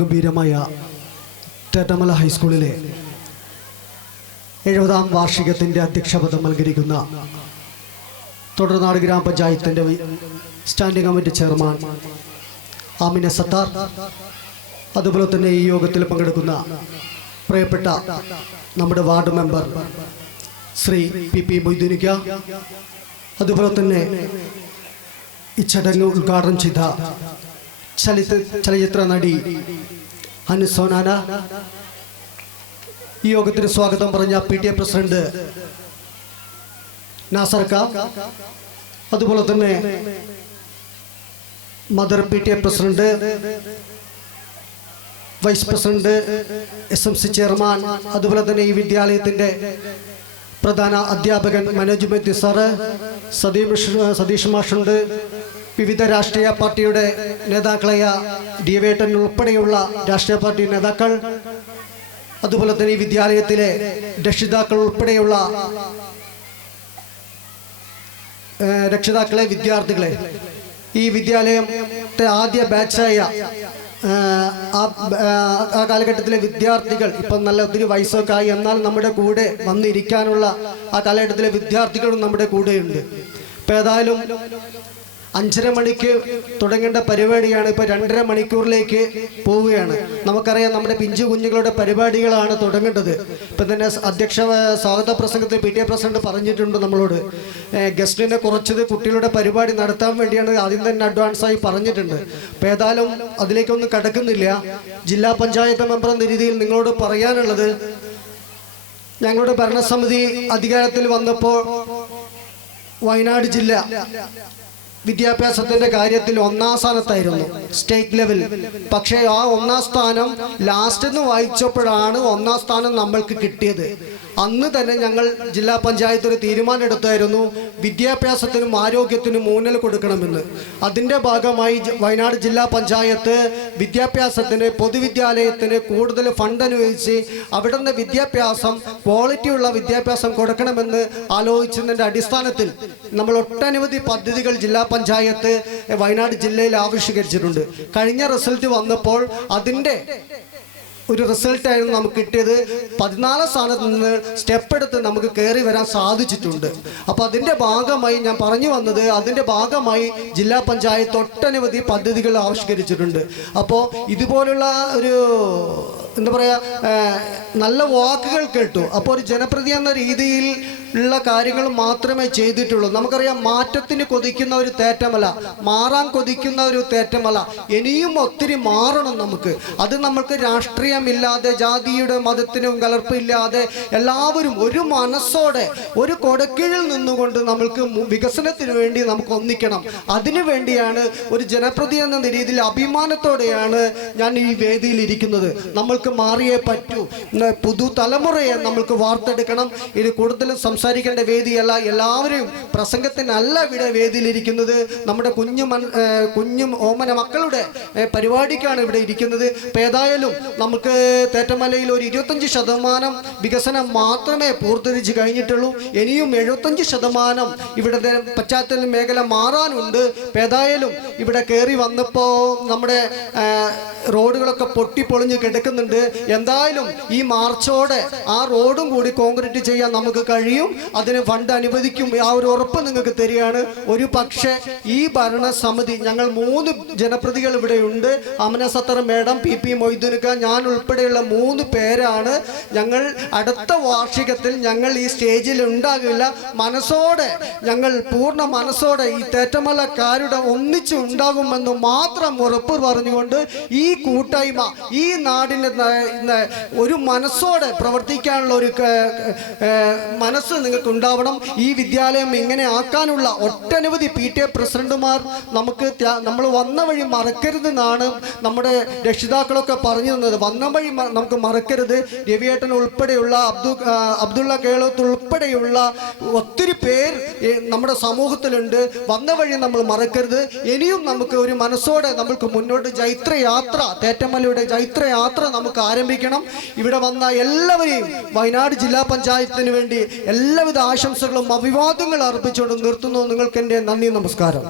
ഗംഭീരമായ തേറ്റമല ഹൈസ്കൂളിലെ 70ാം വാർഷികത്തിൻ്റെ അധ്യക്ഷപദം അലങ്കരിക്കുന്ന തുടർനാട് ഗ്രാമപഞ്ചായത്തിൻ്റെ standing committee chairman Amina Sathar, അതുപോലെ തന്നെ ഈ യോഗത്തിൽ പങ്കെടുക്കുന്ന പ്രിയപ്പെട്ട നമ്മുടെ വാർഡ് മെമ്പർ ശ്രീ പി മൊയ്തീനിക്ക, അതുപോലെ തന്നെ ഈ ചടങ്ങ് ഉദ്ഘാടനം ചെയ്ത ചലച്ചിത്ര നടി അനുസോനാന, ഈ യോഗത്തിന് സ്വാഗതം പറഞ്ഞ PTA പ്രസിഡന്റ് നാസർക്ക, അതുപോലെ തന്നെ mother PTA president, vice president, SMC chairman, അതുപോലെ തന്നെ ഈ വിദ്യാലയത്തിന്റെ പ്രധാന അധ്യാപകൻ മനോജ് മെത്തി സാറ്, സതീഷ് മാഷുണ്ട്, വിവിധ രാഷ്ട്രീയ പാർട്ടിയുടെ നേതാക്കളായ ഡിവേട്ടൻ ഉൾപ്പെടെയുള്ള രാഷ്ട്രീയ പാർട്ടി നേതാക്കൾ, അതുപോലെ തന്നെ ഈ വിദ്യാലയത്തിലെ രക്ഷിതാക്കൾ ഉൾപ്പെടെയുള്ള രക്ഷിതാക്കളെ, വിദ്യാർത്ഥികളെ, ഈ വിദ്യാലയത്തെ ആദ്യ ബാച്ചായ ആ കാലഘട്ടത്തിലെ വിദ്യാർത്ഥികൾ ഇപ്പം നല്ല ഒത്തിരി വയസ്സൊക്കെ ആയി, എന്നാൽ നമ്മുടെ കൂടെ വന്നിരിക്കാനുള്ള ആ കാലഘട്ടത്തിലെ വിദ്യാർത്ഥികളും നമ്മുടെ കൂടെയുണ്ട്. ഇപ്പം ഏതായാലും 5:30 മണിക്ക് തുടങ്ങേണ്ട പരിപാടിയാണ്, ഇപ്പോൾ 2.5 മണിക്കൂറിലേക്ക് പോവുകയാണ്. നമുക്കറിയാം നമ്മുടെ പിഞ്ചു കുഞ്ഞുങ്ങളുടെ പരിപാടികളാണ് തുടങ്ങേണ്ടത്. ഇപ്പം തന്നെ സ്വാഗത പ്രസംഗത്തിൽ PTA പ്രസിഡന്റ് പറഞ്ഞിട്ടുണ്ട് നമ്മളോട്, ഗസ്റ്റിനെ കുറച്ചത് കുട്ടികളുടെ പരിപാടി നടത്താൻ വേണ്ടിയാണ് ആദ്യം തന്നെ അഡ്വാൻസായി പറഞ്ഞിട്ടുണ്ട്. അപ്പോൾ ഏതായാലും അതിലേക്കൊന്നും കടക്കുന്നില്ല. ജില്ലാ പഞ്ചായത്ത് മെമ്പർ എന്ന രീതിയിൽ നിങ്ങളോട് പറയാനുള്ളത്, ഞങ്ങളുടെ ഭരണസമിതി അധികാരത്തിൽ വന്നപ്പോൾ വയനാട് ജില്ല വിദ്യാഭ്യാസത്തിന്റെ കാര്യത്തിൽ 1ാം സ്ഥാനത്തായിരുന്നു സ്റ്റേറ്റ് ലെവൽ. പക്ഷേ ആ 1ാം സ്ഥാനം ലാസ്റ്റ് വായിച്ചപ്പോഴാണ് 1ാം സ്ഥാനം നമ്മൾക്ക് കിട്ടിയത്. അന്ന് തന്നെ ഞങ്ങൾ ജില്ലാ പഞ്ചായത്ത് ഒരു തീരുമാനം എടുത്തായിരുന്നു, വിദ്യാഭ്യാസത്തിനും ആരോഗ്യത്തിനും ഊന്നൽ കൊടുക്കണമെന്ന്. അതിൻ്റെ ഭാഗമായി വയനാട് ജില്ലാ പഞ്ചായത്ത് വിദ്യാഭ്യാസത്തിന്, പൊതുവിദ്യാലയത്തിന് കൂടുതൽ ഫണ്ട് അനുവദിച്ച് അവിടുന്ന് വിദ്യാഭ്യാസം, ക്വാളിറ്റിയുള്ള വിദ്യാഭ്യാസം കൊടുക്കണമെന്ന് ആലോചിച്ചതിൻ്റെ അടിസ്ഥാനത്തിൽ നമ്മൾ ഒട്ടനവധി പദ്ധതികൾ ജില്ലാ പഞ്ചായത്ത് വയനാട് ജില്ലയിൽ ആവിഷ്കരിച്ചിട്ടുണ്ട്. കഴിഞ്ഞ റിസൾട്ട് വന്നപ്പോൾ അതിൻ്റെ ഒരു റിസൾട്ടായിരുന്നു നമുക്ക് കിട്ടിയത്. 14 സ്ഥാനത്ത് നിന്ന് സ്റ്റെപ്പ് എടുത്ത് നമുക്ക് കയറി വരാൻ സാധിച്ചിട്ടുണ്ട്. അപ്പോൾ അതിൻ്റെ ഭാഗമായി ഞാൻ പറഞ്ഞു വന്നത്, അതിൻ്റെ ഭാഗമായി ജില്ലാ പഞ്ചായത്ത് ഒട്ടനവധി പദ്ധതികൾ ആവിഷ്കരിച്ചിട്ടുണ്ട്. അപ്പോൾ ഇതുപോലുള്ള ഒരു എന്താ പറയുക, നല്ല വാക്കുകൾ കേട്ടു. അപ്പോൾ ഒരു ജനപ്രതി എന്ന രീതിയിൽ ഉള്ള കാര്യങ്ങൾ മാത്രമേ ചെയ്തിട്ടുള്ളൂ. നമുക്കറിയാം, മാറ്റത്തിന് കൊതിക്കുന്ന ഒരു തേറ്റമല, മാറാൻ കൊതിക്കുന്ന ഒരു തേറ്റമല. ഇനിയും ഒത്തിരി മാറണം നമുക്ക്. അത് നമ്മൾക്ക് രാഷ്ട്രീയമില്ലാതെ, ജാതിയുടെ മതത്തിനും കലർപ്പില്ലാതെ എല്ലാവരും ഒരു മനസ്സോടെ ഒരു കൊടക്കീഴിൽ നിന്നുകൊണ്ട് നമ്മൾക്ക് വികസനത്തിന് വേണ്ടി നമുക്ക് ഒന്നിക്കണം. അതിനു വേണ്ടിയാണ് ഒരു ജനപ്രതി എന്ന രീതിയിൽ അഭിമാനത്തോടെയാണ് ഞാൻ ഈ വേദിയിൽ ഇരിക്കുന്നത്. നമ്മൾക്ക് മാറിയേ പറ്റൂ. പുതുതലമുറയെ നമ്മൾക്ക് വാർത്തെടുക്കണം. ഇത് കൂടുതലും സംസാരിക്കേണ്ട വേദിയല്ല, എല്ലാവരും പ്രസംഗത്തിനല്ല ഇവിടെ വേദിയിലിരിക്കുന്നത്. നമ്മുടെ കുഞ്ഞും ഓമന മക്കളുടെ പരിപാടിക്കാണ് ഇവിടെ ഇരിക്കുന്നത്. അപ്പോൾ ഏതായാലും നമുക്ക് തേറ്റമലയിൽ ഒരു 25% വികസനം മാത്രമേ പൂർത്തീകരിച്ച് കഴിഞ്ഞിട്ടുള്ളൂ. ഇനിയും 75% ഇവിടുത്തെ പശ്ചാത്തല മേഖല മാറാനുണ്ട്. അപ്പോൾ ഏതായാലും ഇവിടെ കയറി വന്നപ്പോൾ നമ്മുടെ റോഡുകളൊക്കെ പൊട്ടിപ്പൊളിഞ്ഞ് കിടക്കുന്നുണ്ട്. എന്തായാലും ഈ മാർച്ചോടെ ആ റോഡും കൂടി കോൺക്രീറ്റ് ചെയ്യാൻ നമുക്ക് കഴിയും. അതിന് ഫണ്ട് അനുവദിക്കും. ആ ഒരു ഉറപ്പ് നിങ്ങൾക്ക് തരികയാണ്. ഒരു പക്ഷേ ഈ ഭരണസമിതി, ഞങ്ങൾ 3 ജനപ്രതികൾ ഇവിടെ ഉണ്ട്. ആമിന സത്താർ മേഡം, PP മൊയ്തീനിക്ക, ഞാൻ ഉൾപ്പെടെയുള്ള 3 പേരാണ്. ഞങ്ങൾ അടുത്ത വാർഷികത്തിൽ ഞങ്ങൾ ഈ സ്റ്റേജിൽ ഉണ്ടാകില്ല. മനസ്സോടെ, ഞങ്ങൾ പൂർണ്ണ മനസ്സോടെ ഈ തേറ്റമലക്കാരുടെ ഒന്നിച്ച് ഉണ്ടാകുമെന്ന് മാത്രം ഉറപ്പ് പറഞ്ഞുകൊണ്ട് ഈ കൂട്ടായ്മ, ഈ നാടിൻ്റെ ഒരു മനസ്സോടെ പ്രവർത്തിക്കാനുള്ള ഒരു മനസ്സ് നിങ്ങൾക്ക് ഉണ്ടാവണം. ഈ വിദ്യാലയം ഇങ്ങനെ ആക്കാനുള്ള ഒട്ടനവധി PTA പ്രസിഡന്റുമാർ നമ്മൾ വന്ന വഴി മറക്കരുതെന്നാണ് നമ്മുടെ രക്ഷിതാക്കളൊക്കെ പറഞ്ഞു തന്നത്. വന്ന വഴി നമുക്ക് മറക്കരുത്. രവിയേട്ടൻ ഉൾപ്പെടെയുള്ള അബ്ദുള്ള കേളോത്ത് ഉൾപ്പെടെയുള്ള ഒത്തിരി പേർ നമ്മുടെ സമൂഹത്തിലുണ്ട്. വന്ന വഴി നമ്മൾ മറക്കരുത്. ഇനിയും നമുക്ക് ഒരു മനസ്സോടെ നമുക്ക് മുന്നോട്ട് ജൈത്രയാത്ര, തേറ്റമലയുടെ ജൈത്രയാത്ര നമുക്ക് ആരംഭിക്കണം. ഇവിടെ വന്ന എല്ലാവരെയും വയനാട് ജില്ലാ പഞ്ചായത്തിന് വേണ്ടി എല്ലാവിധ ആശംസകളും അഭിവാദ്യങ്ങളും അർപ്പിച്ചുകൊണ്ട് നിർത്തുന്നു. നിങ്ങൾക്ക് എൻ്റെ നന്ദി, നമസ്കാരം.